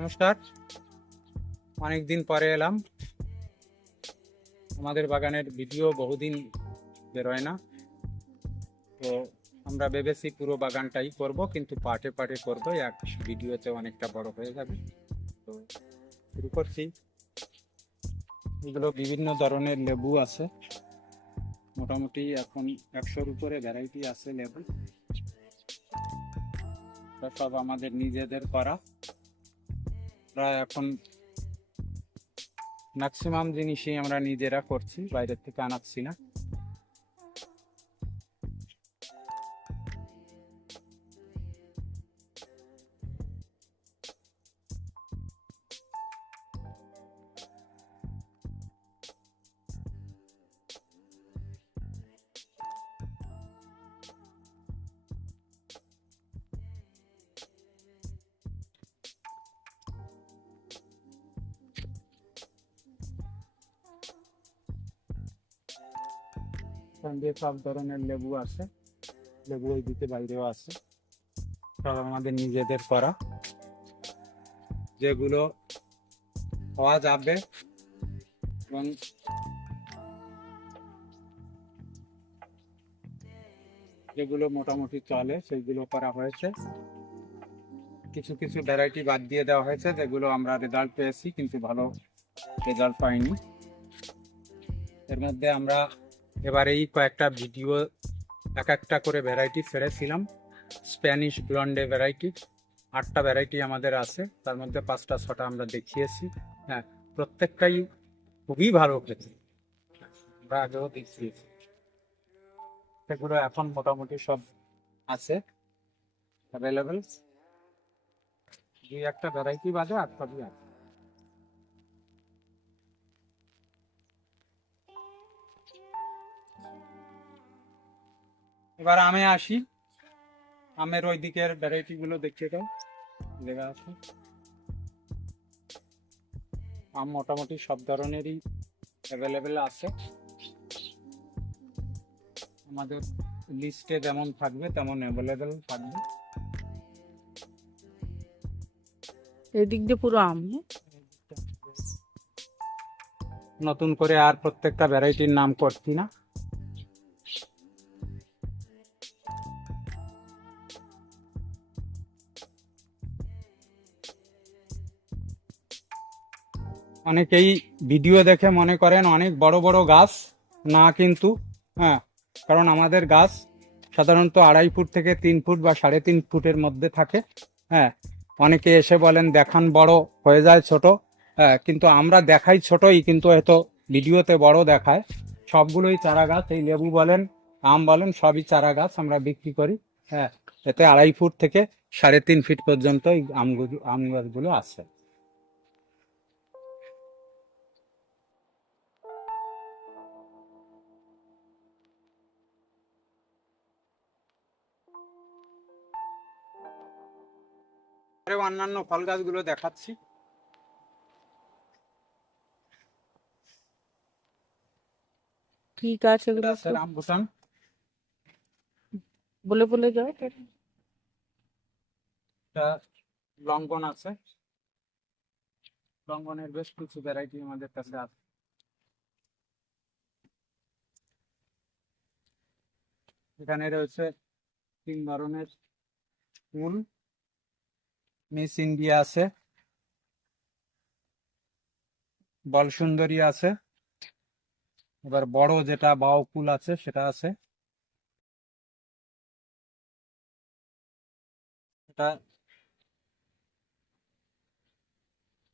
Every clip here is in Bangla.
নমস্কার। অনেকদিন পরে এলাম। আমাদের বাগানের ভিডিও বহুদিন বেরোয় না, তো আমরা ভেবেছি পুরো বাগানটাই করব, কিন্তু পার্টে পার্টে করব, এক ভিডিওতে অনেকটা বড় হয়ে যাবে। তো শুরু করছি। এগুলো বিভিন্ন ধরনের লেবু আছে, মোটামুটি এখন 100-র উপরে ভ্যারাইটি আছে লেবু। সব আমাদের নিজেদের করা। প্রায় এখন ম্যাক্সিমাম জিনিসই আমরা নিজেরা করছি, বাইরের থেকে আনাচ্ছি না। সঙ্গে সব ধরনের লেবু আছে, লেবু ওই দিকে বাইরেও আছে। সব আমাদের নিজেদের করা, যেগুলো খাওয়া যাবে এবং যেগুলো মোটামুটি চলে সেগুলো করা হয়েছে। কিছু কিছু ভ্যারাইটি বাদ দিয়ে দেওয়া হয়েছে, যেগুলো আমরা রেজাল্ট পেয়েছি কিন্তু ভালো রেজাল্ট পাইনি। এর মধ্যে আমরা এবারেই কয়েকটা ভিডিও এক একটা করে ভ্যারাইটি ছেড়েছিলাম। স্প্যানিশ ব্লন্ডে ভ্যারাইটি 8টা ভ্যারাইটি আমাদের আছে, তার মধ্যে 5টা-6টা আমরা দেখিয়েছি। হ্যাঁ, প্রত্যেকটাই খুবই ভালো খেতে, আমরা আগেও দেখিয়েছি। সেগুলো এখন মোটামুটি সব আছে অ্যাভেলেবেল। 2-1টা ভ্যারাইটি বাদে আর সবই আছে। এবার আমে আসি। আমের ওই দিকের ভ্যারাইটি গুলো দেখতে দাও, দেখা আছে। আম মোটামুটি সব ধরনেরই অ্যাভেলেবেল আছে, আমাদের লিস্টে যেমন থাকবে তেমন অ্যাভেলেবেল থাকবে। এদিক দিয়ে পুরো আম না? নতুন করে আর প্রত্যেকটা ভ্যারাইটির নাম করছি না। অনেকেই ভিডিও দেখে মনে করেন অনেক বড় বড় গাছ, না কিন্তু। হ্যাঁ, কারণ আমাদের গাছ সাধারণত 2.5 ফুট থেকে 3 ফুট বা 3.5 ফুটের মধ্যে থাকে। হ্যাঁ, অনেকে এসে বলেন দেখান বড় হয়ে যায় ছোট। হ্যাঁ, কিন্তু আমরা দেখাই ছোটই, কিন্তু হয়তো ভিডিওতে বড় দেখায়। সবগুলোই চারা গাছ, এই লেবু বলেন আম বলেন সবই চারা গাছ আমরা বিক্রি করি। হ্যাঁ, এতে 2.5 ফুট থেকে 3.5 ফিট পর্যন্ত এই আম গাছগুলো আছে। অন্যান্য ফল গাছগুলো দেখাচ্ছি। কি গাছ এটা এগুলো আছে একটু রামবুটান, বলে বলে যাও। এটা লঙ্ঘন আছে। লঙ্ঘনের বেশ কিছু ভ্যারাইটি আমাদের কাছে আছে। এখানে রয়েছে 3 ধরনের ফুল। মিস ইন্ডিয়া আছে, বল সুন্দরী আছে, এবার বড় যেটা বাও ফুল আছে সেটা আছে। এটা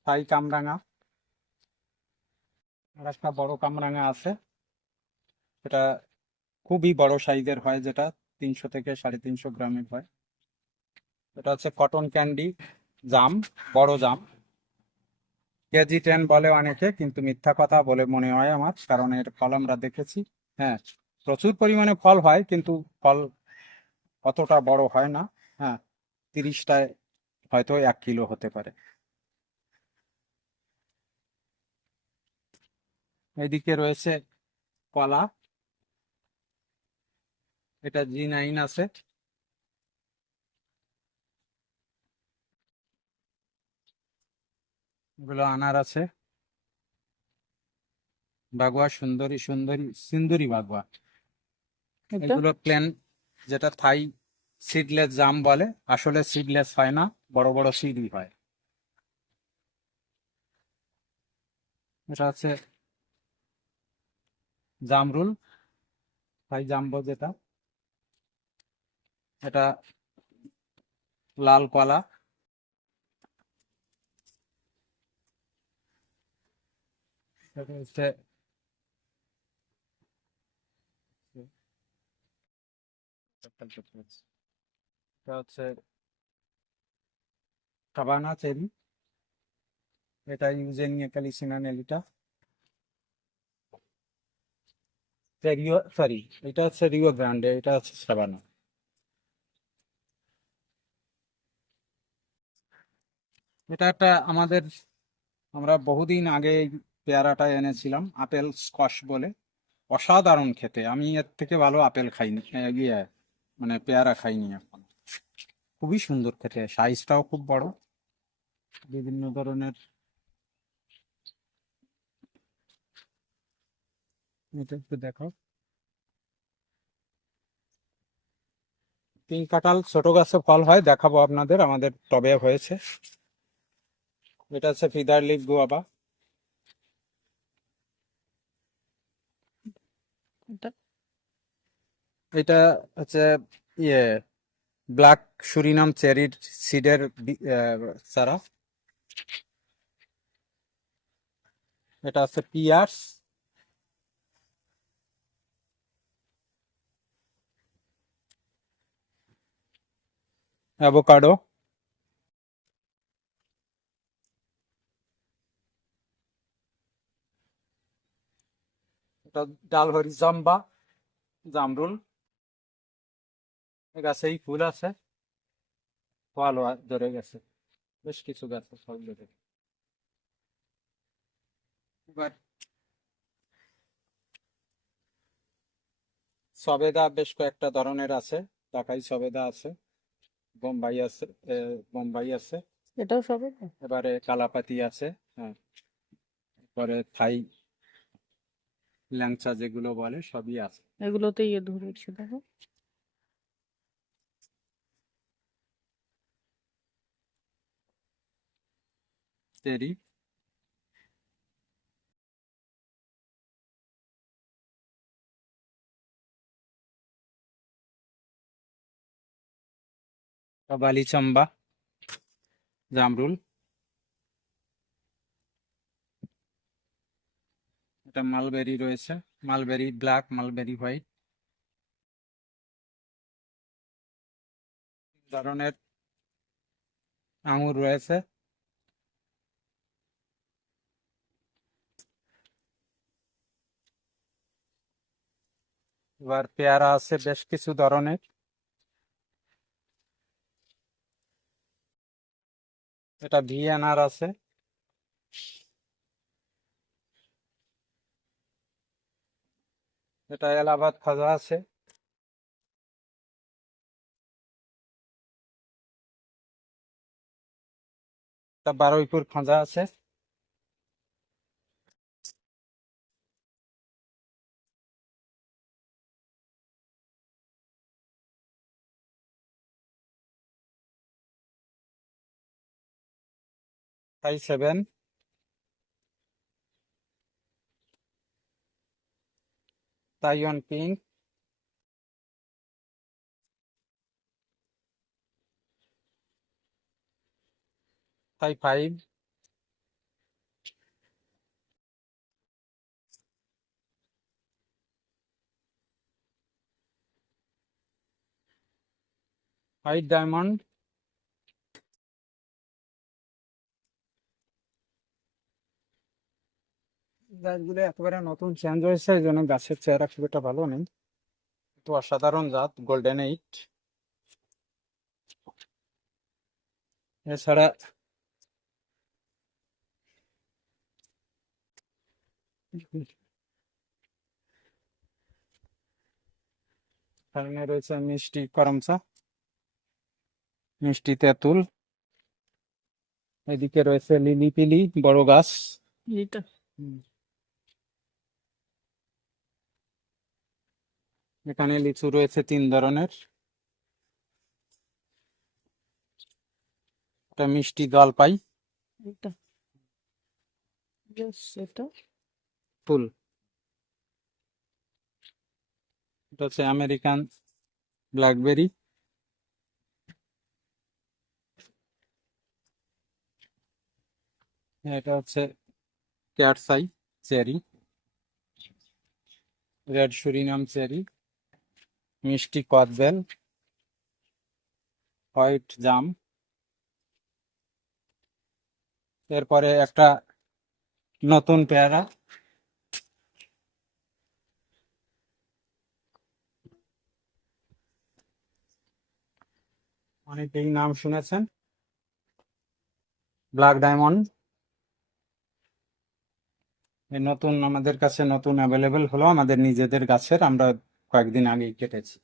থাই কামরাঙা, আর একটা বড় কামরাঙা আছে, এটা খুবই বড় সাইজের হয়, যেটা 300 থেকে 350 গ্রামের হয়। এটা হচ্ছে কটন ক্যান্ডি জাম, বড় জাম। কেজি 10 বলে অনেকে, কিন্তু মিথ্যা কথা বলে মনে হয় আমার, কারণ এর ফল আমরা দেখেছি। হ্যাঁ, প্রচুর পরিমাণে ফল হয়, কিন্তু ফল অতটা বড় হয় না। হ্যাঁ, 30টায় হয়তো 1 কিলো হতে পারে। এদিকে রয়েছে কলা, এটা G9 আছে। এগুলো আনার আছে, বাগুয়া, সুন্দরী সুন্দরী সিন্দুরি বাগুয়া। এটা এগুলো প্লেন, যেটা থাই সিডলেস জাম বলে, আসলে সিডলেস হয় না, বড় বড় সিডই হয়। এটা হচ্ছে জামরুল, থাই জাম্বো যেটা, এটা লাল কলা। এটা হচ্ছে এটা হচ্ছে কাবানা চেরি, এটা ইউজেনিয়া ক্যালিসিনা নেলিটা। রিও, সরি, এটা হচ্ছে রিও গ্রান্ডে, এটা হচ্ছে সাবানা। এটা একটা আমাদের, আমরা বহুদিন আগে এই পেয়ারাটা এনেছিলাম, আপেল স্কোয়াশ বলে, অসাধারণ খেতে। আমি এর থেকে ভালো আপেল খাইনি, মানে পেয়ারা খাইনি এখন। খুবই সুন্দর খেতে, সাইজটাও খুব বড়, বিভিন্ন ধরনের। এটা একটু দেখো, পিঙ্ক কাঁঠাল ছোট গাছে ফল হয়, দেখাবো আপনাদের, আমাদের টবে হয়েছে। এটা হচ্ছে ফিদার লিফ গুয়াভা। এটা এটা হচ্ছে ইয়ে ব্ল্যাক সুরিনাম চেরির সিডের চারা। এটা হচ্ছে পিয়ার্স, অ্যাভোকাডো। এটা ডালহরি জাম্বা, জামরুল। এ গাছেই ফুল আছে, ফল ধরে গেছে, বেশ কিছু গাছে ফল ধরে। এবার সবেদা বেশ কয়েকটা ধরনের আছে, ঢাকাই সবেদা আছে, বোম্বাই আছে, বোম্বাই আছে, এটাও সবে না? এবারে কালাপাতি আছে, হ্যাঁ, পরে থাই ল্যাংচা যেগুলো বলে সবই আছে। এগুলোতে ইয়ে ধরেছে দেখো। চেরি, বালি চাম্বা, জামরুল। এটা মালবেরি রয়েছে, মালবেরি ব্ল্যাক, মালবেরি হোয়াইট ধরনের আঙুর রয়েছে। এবার পেয়ারা আছে বেশ কিছু ধরনের। এটা ভিএনআর আছে, এটা এলাহাবাদ খাজা আছে, এটা বারুইপুর খাজা আছে। থাই সেভেন, তাইওয়ান পিঙ্ক, থাই ফাইভ, হোয়াইট ডায়মন্ড। গাছগুলো একেবারে নতুন চেঞ্জ হয়েছে, এই জন্য গাছের চেহারা খুব একটা ভালো নেই, তো অসাধারণ জাত গোল্ডেন এইট। এছাড়া এখানে রয়েছে মিষ্টি করমচা, মিষ্টি তেঁতুল, এদিকে রয়েছে লিলি পিলি বড় গাছ। এইটা এখানে লিচু রয়েছে 3 ধরনের। একটা মিষ্টি জলপাই এইটা Yes, এটা ফুল। এটা হচ্ছে আমেরিকান ব্ল্যাকবেরি। এটা হচ্ছে cat's eye cherry, red Surinam cherry, মিষ্টি কদবেল, হোয়াইট জাম। এরপরে একটা নতুন পেয়ারা, অনেকেই নাম শুনেছেন, ব্ল্যাক ডায়মন্ড। এই নতুন আমাদের কাছে নতুন অ্যাভেলেবেল হলো, আমাদের নিজেদের গাছের, আমরা কয়েকদিন আগেই কেটেছি।